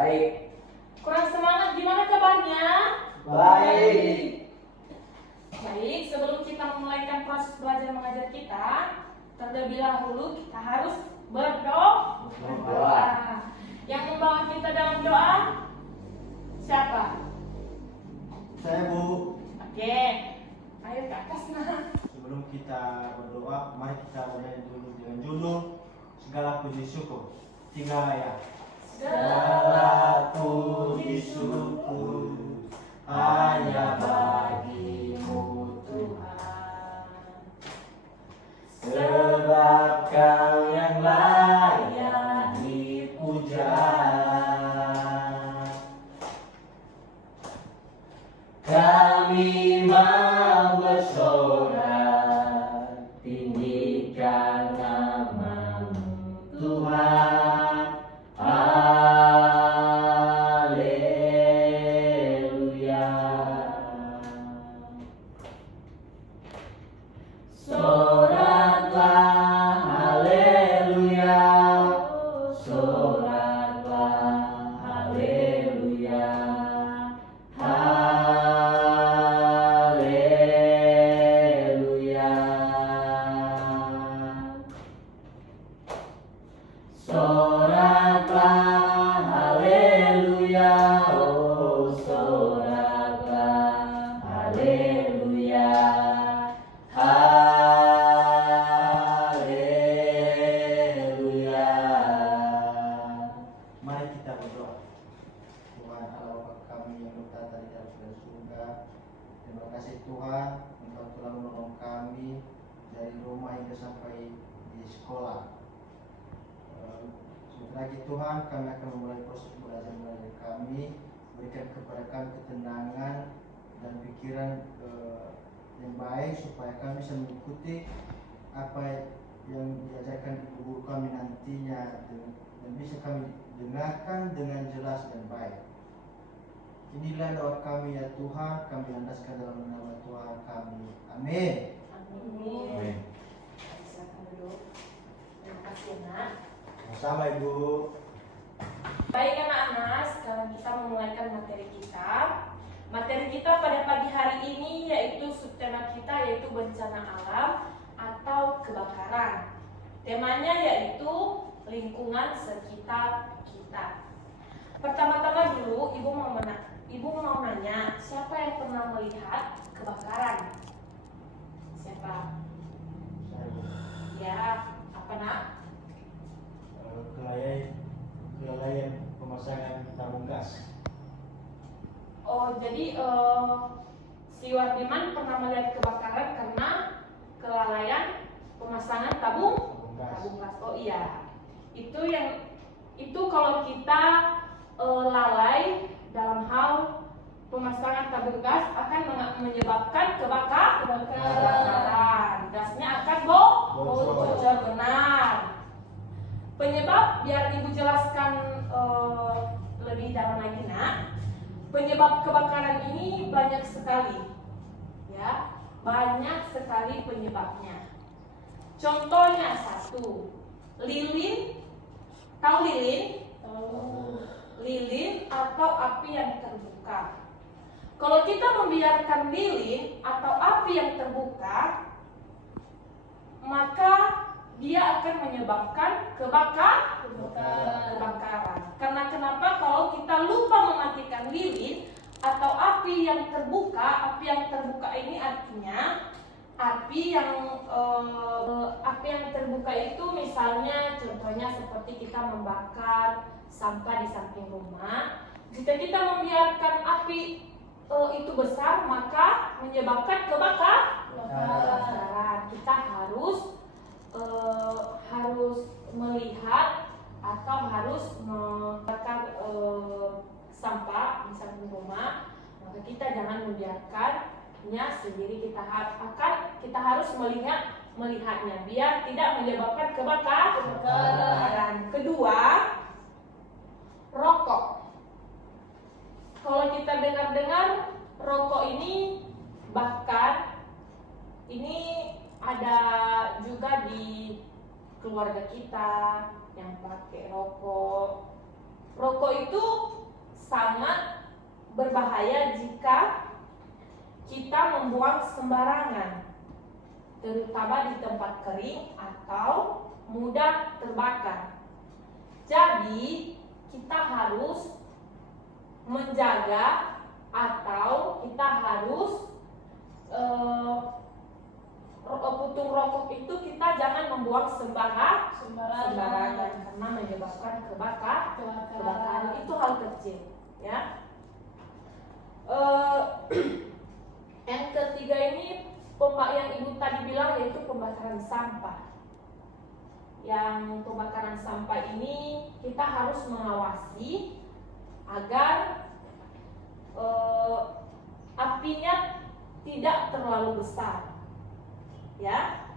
Baik. Kurang semangat, gimana kabarnya? Baik. Baik, sebelum kita memulaikan proses belajar mengajar kita, terlebih dahulu kita harus berdoa. Yang membawa kita dalam doa siapa? Saya, Bu. Oke, ayo ke atas nah. Sebelum kita berdoa, mari kita bernyanyi dulu dengan judul Segala Puji Syukur. 3 ya. Segala puji syukur hanya bagimu Tuhan, Sebab Kau yang layak dipuja. Kami mau bersorak, tinggikan nama-Mu Tuhan. Haleluya. Soraklah, haleluya. Soraklah, haleluya. Haleluya. Soraklah, haleluya. Oh, soraklah, haleluya. Haleluya. Mari kita berdoa. Tuhan Allah Bapa kami yang bertata di dalam surga, terima kasih Tuhan, Engkau telah menolong kami dari rumah hingga sampai di sekolah. Sebentar lagi Tuhan, kami akan memulai proses belajar mengajar kami. Berikan kepada kami ketenangan dan pikiran yang baik supaya kami bisa mengikuti apa yang diajarkan ibu guru kami nantinya dan bisa kami dengarkan dengan jelas dan baik. Inilah doa kami ya Tuhan, kami landaskan dalam nama Tuhan kami. Amin. Amin. Silakan duduk. Terima kasih nak. Sama Ibu. Baik anak-anak, sekarang kita memulaikan materi kita. Materi kita pada pagi hari ini yaitu subtema kita yaitu bencana alam atau kebakaran. Temanya yaitu lingkungan sekitar kita. Pertama-tama dulu Ibu mau nanya, siapa yang pernah melihat kebakaran? Siapa? Saya Bu. Ya, apa nak? Kelalaian pemasangan tabung gas. Oh, jadi si Wardiman pernah melihat kebakaran karena kelalaian pemasangan tabung gas. Oh iya, itu kalau kita lalai dalam hal pemasangan tabung gas akan menyebabkan kebakaran. Gasnya akan bocor, benar. Penyebab biar Ibu jelaskan lebih dalam lagi nak. Penyebab kebakaran ini banyak sekali, ya, banyak sekali penyebabnya. Contohnya satu, lilin, tahu lilin? Lilin atau api yang terbuka. Kalau kita membiarkan lilin atau api yang terbuka, maka dia akan menyebabkan kebakaran. Karena kenapa? Kalau kita lupa mematikan lilin atau api yang terbuka ini artinya api yang terbuka itu misalnya contohnya seperti kita membakar sampah di samping rumah. Jika kita membiarkan api itu besar, maka menyebabkan kebakaran. Kita harus melihat atau harus membakar sampah di samping rumah, maka kita jangan membiarkannya sendiri. Kita harus melihatnya biar tidak menyebabkan kebakaran. Kedua, rokok. Kalau kita dengar-dengar rokok ini, bahkan ini ada juga di keluarga kita yang pakai rokok rokok itu sangat berbahaya jika kita membuang sembarangan, terutama di tempat kering atau mudah terbakar. Jadi kita harus menjaga atau kita harus putung rokok itu kita jangan membuang sembarangan karena menyebabkan kebakaran. Itu hal kecil, ya. Yang ketiga ini yang ibu tadi bilang yaitu pembakaran sampah. Yang pembakaran sampah ini kita harus mengawasi agar apinya tidak terlalu besar, ya,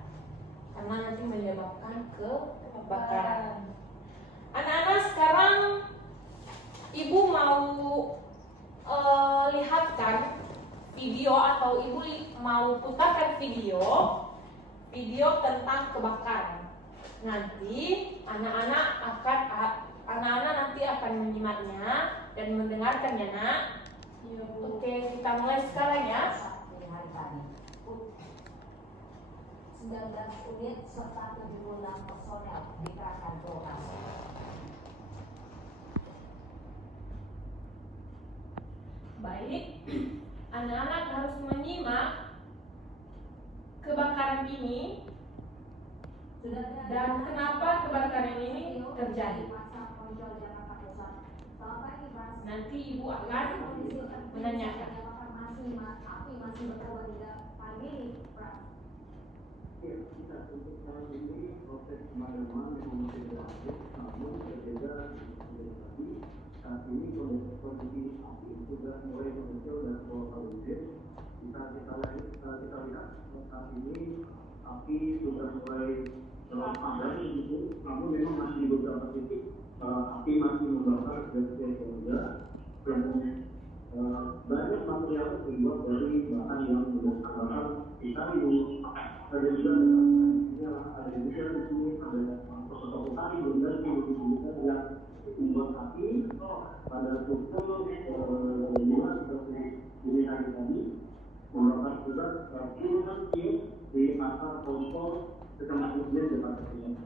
karena nanti menyebabkan kebakaran. Anak-anak, sekarang ibu mau lihatkan video atau ibu mau putarkan video tentang kebakaran. Nanti anak-anak nanti akan menyimaknya dan mendengarkannya, nak. Oke, kita mulai sekarang ya. 19 unit serta 76 personel dikerahkan ke lokasi. Baik, anak-anak harus menyimak kebakaran ini dan kenapa kebakaran ini terjadi. Nanti ibu akan menanyakan. Api masih berkobar hingga pagi ini, Pak. Ya, kita untuk saat ini proses pemadaman memang masih berlanjut, namun berbeda dari tadi. Saat ini kondisi api sudah mulai muncul dan berlanjut. Kita lihat saat ini api sudah mulai padam gitu, namun memang masih di beberapa titik api masih membakar dan sehingga banyak material terbuat dari bahan yang menggunakan titanium. Ada juga di sini ada toko tadi dan yang membuat api pada pukul 5 dini hari tadi membakar juga puluhan kios di pasar Pompol Kecamatan Muslim Jakarta Timur.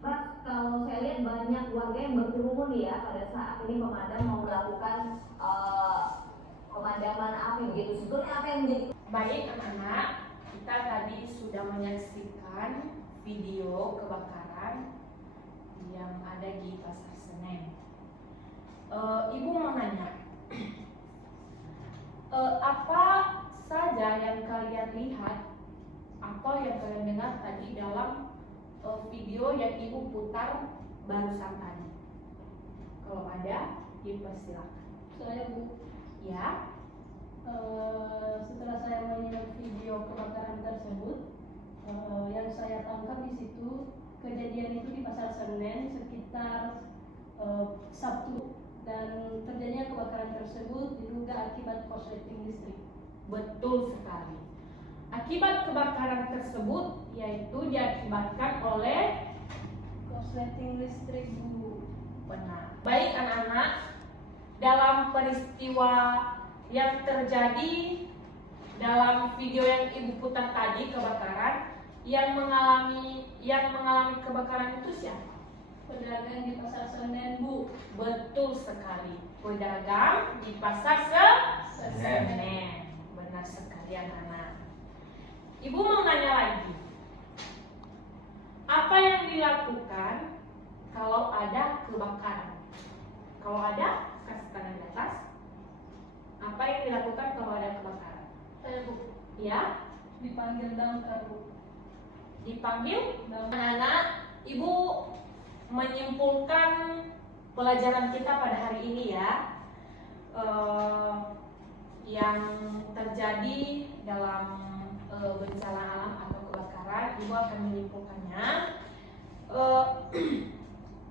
Pak, kalau saya lihat banyak warga yang berkerumun ya pada saat ini pemadam mau melakukan pemadaman api begitu. Sebetulnya apa yang menjadi? Baik anak-anak, kita tadi sudah menyaksikan video kebakaran yang ada di Pasar Senen. Ibu mau nanya, apa saja yang kalian lihat atau yang kalian dengar tadi dalam video yang ibu putar barusan tadi? Kalau ada, dipersilakan. Saya Bu, Ya. setelah saya menyimak video kebakaran tersebut, yang saya tangkap di situ kejadian itu di Pasar Senen sekitar Sabtu, dan terjadinya kebakaran tersebut diduga akibat korsleting listrik. Betul sekali. Akibat kebakaran tersebut yaitu diakibatkan oleh Korsleting listrik Bu. benar. Baik anak-anak, dalam peristiwa yang terjadi dalam video yang ibu putar tadi kebakaran, yang mengalami kebakaran itu siapa? Pedagang di Pasar Senen Bu. Betul sekali, pedagang di Pasar Senen. Benar sekali anak-anak. Ibu mau nanya lagi, apa yang dilakukan kalau ada kebakaran? Kalau ada, kasih tangan di atas. Apa yang dilakukan kalau ada kebakaran? Saya Bu, Ya, dipanggil damkar Bu. dipanggil. Anak-anak, ibu menyimpulkan pelajaran kita pada hari ini ya, yang terjadi dalam bencana alam atau kebakaran. Ibu akan menyimpulkannya.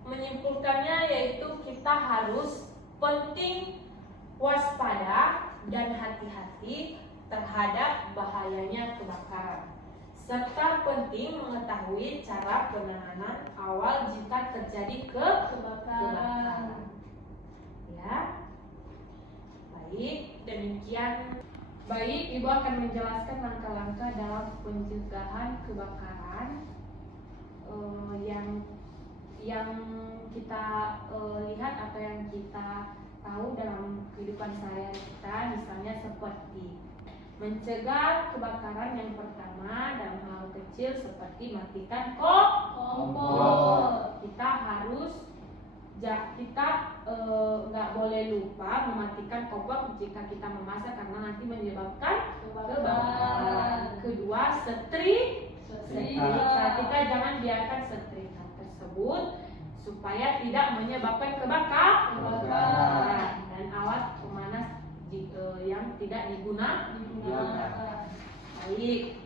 Menyimpulkannya yaitu kita harus penting waspada dan hati-hati terhadap bahayanya kebakaran, serta penting mengetahui cara penanganan awal jika terjadi kebakaran. Ya, baik, demikian. Baik, Ibu akan menjelaskan langkah-langkah dalam pencegahan kebakaran yang kita lihat atau yang kita tahu dalam kehidupan sehari-hari kita, misalnya seperti mencegah kebakaran. Yang pertama, dalam hal kecil seperti matikan kompor. Kita nggak boleh lupa mematikan kompor jika kita memasak karena nanti menyebabkan kebakaran. Kedua, setrika, jangan biarkan setrika tersebut supaya tidak menyebabkan kebakaran. Dan alat pemanas yang tidak digunakan. Baik.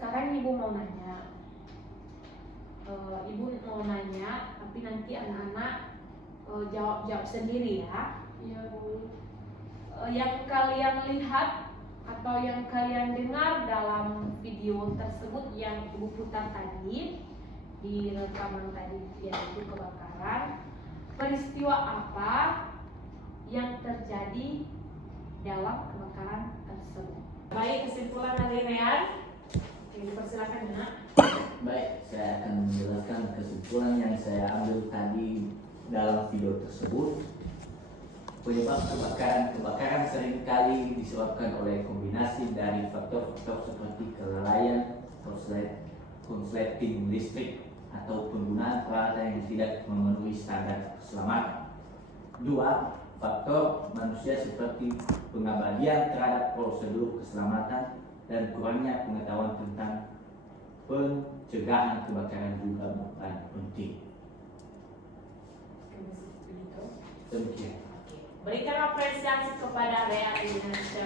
Sekarang Ibu mau nanya. Tapi nanti anak-anak jawab sendiri ya. Iya, Bu. Yang kalian lihat atau yang kalian dengar dalam video tersebut yang Ibu putar tadi di rekaman tadi, yaitu kebakaran, peristiwa apa yang terjadi dalam kebakaran tersebut? Baik, kesimpulan dari Rean. Dipersilakan, Nak. Baik, saya akan menjelaskan kesimpulan yang saya ambil tadi dalam video tersebut. Penyebab kebakaran seringkali disebabkan oleh kombinasi dari faktor-faktor seperti kelalaian, konsleting listrik, atau penggunaan peralatan yang tidak memenuhi standar keselamatan. 2. Faktor manusia seperti pengabaian terhadap prosedur keselamatan dan kurangnya pengetahuan tentang pencegahan kebakaran juga bukan penting. Demikian. Berikan apresiasi kepada Rea Indonesia.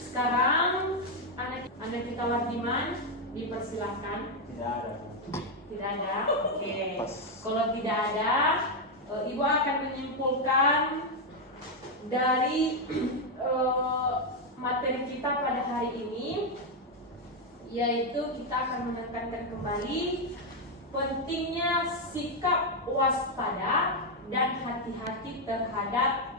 Sekarang anak kita Wardiman dipersilakan. Tidak ada. Oke. Kalau tidak ada, Ibu akan menyimpulkan dari materi kita pada hari ini, yaitu kita akan menekankan kembali pentingnya sikap waspada dan hati-hati terhadap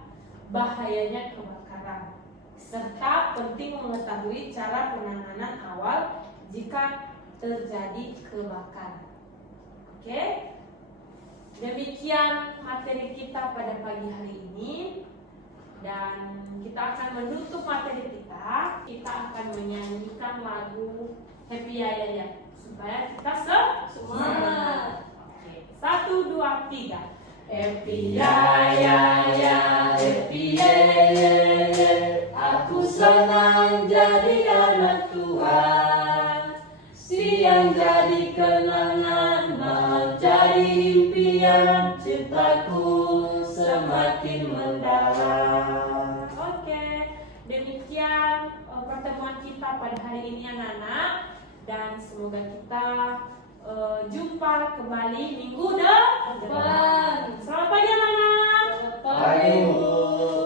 bahayanya kebakaran, serta penting mengetahui cara penanganan awal jika terjadi kebakaran. Oke? Demikian materi kita pada pagi hari ini. Dan kita akan menutup materi kita. Kita akan menyanyikan lagu Happy Ya Ya Ya supaya kita semangat. Oke, 1, 2, 3. Happy Ya Ya Ya, Happy Ya Ya Ya. Aku senang jadi anak Tuhan. Siang jadi kenangan, malam jadi impian. Cintaku semakin mendalam. Oke, demikian pertemuan kita pada hari ini anak-anak, dan semoga kita jumpa kembali minggu depan. Selamat pagi anak-anak. Pagi, Bu.